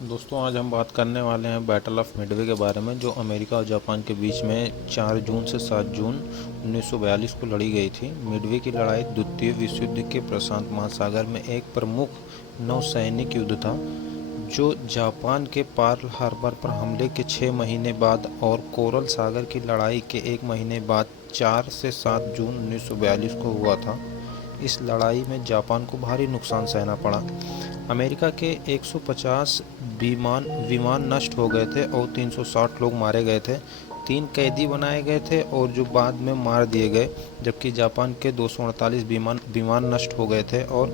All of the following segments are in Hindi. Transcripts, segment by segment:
दोस्तों आज हम बात करने वाले हैं बैटल ऑफ मिडवे के बारे में, जो अमेरिका और जापान के बीच में 4 जून से 7 जून 1942 को लड़ी गई थी। मिडवे की लड़ाई द्वितीय विश्व युद्ध के प्रशांत महासागर में एक प्रमुख नौसैनिक युद्ध था, जो जापान के पर्ल हार्बर पर हमले के 6 महीने बाद और कोरल सागर की लड़ाई के 1 महीने बाद 4 से 7 जून 1942 को हुआ था। इस लड़ाई में जापान को भारी नुकसान सहना पड़ा। अमेरिका के 150 विमान नष्ट हो गए थे और 360 लोग मारे गए थे। 3 कैदी बनाए गए थे और जो बाद में मार दिए गए, जबकि जापान के 248 विमान नष्ट हो गए थे और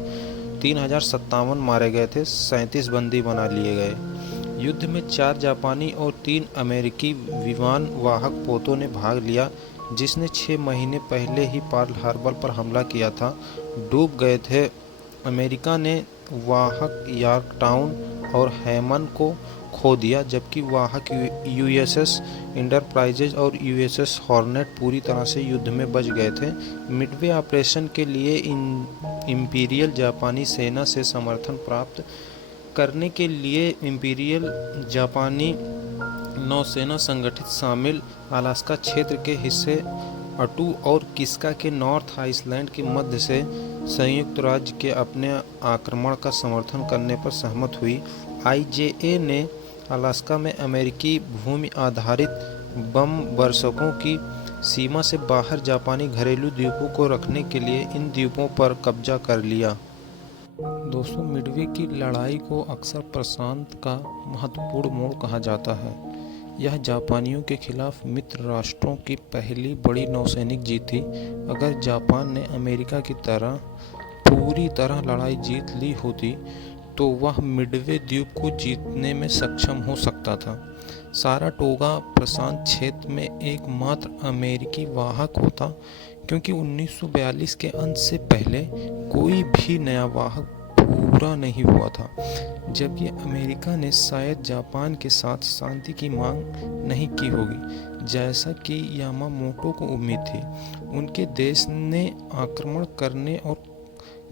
3057 मारे गए थे। 37 बंदी बना लिए गए। युद्ध में 4 जापानी और 3 अमेरिकी विमान वाहक पोतों ने भाग लिया, जिसने 6 महीने पहले ही पर्ल हार्बर पर हमला किया था, डूब गए थे। अमेरिका ने वाहक यॉर्कटाउन और हैमन को खो दिया, जबकि वाहक यूएसएस इंटरप्राइजेज और यूएसएस हॉर्नेट पूरी तरह से युद्ध में बच गए थे। मिडवे ऑपरेशन के लिए इंपीरियल जापानी सेना से समर्थन प्राप्त करने के लिए इंपीरियल जापानी नौसेना संगठित शामिल अलास्का क्षेत्र के हिस्से अटू और किस्का के नॉर्थ आइसलैंड के मध्य से संयुक्त राज्य के अपने आक्रमण का समर्थन करने पर सहमत हुई। आईजेए ने अलास्का में अमेरिकी भूमि आधारित बम वर्षकों की सीमा से बाहर जापानी घरेलू द्वीपों को रखने के लिए इन द्वीपों पर कब्जा कर लिया। दोस्तों, मिडवे की लड़ाई को अक्सर प्रशांत का महत्वपूर्ण मोड़ कहा जाता है। यह जापानियों के खिलाफ मित्र राष्ट्रों की पहली बड़ी नौसैनिक जीत थी। अगर जापान ने अमेरिका की तरह पूरी तरह लड़ाई जीत ली होती तो वह मिडवे द्वीप को जीतने में सक्षम हो सकता था। साराटोगा प्रशांत क्षेत्र में एकमात्र अमेरिकी वाहक होता, क्योंकि 1942 के अंत से पहले कोई भी नया वाहक पूरा नहीं हुआ था, जबकि अमेरिका ने शायद जापान के साथ शांति की मांग नहीं की होगी, जैसा कि यामामोटो को उम्मीद थी। उनके देश ने आक्रमण करने और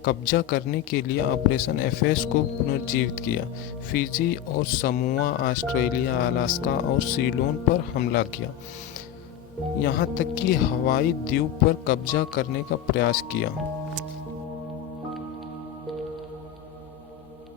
कब्जा करने के लिए ऑपरेशन एफएस को पुनर्जीवित किया, फिजी और समोआ, ऑस्ट्रेलिया, अलास्का और सीलोन पर हमला किया, यहाँ तक कि हवाई द्वीप पर कब्जा करने का प्रयास किया।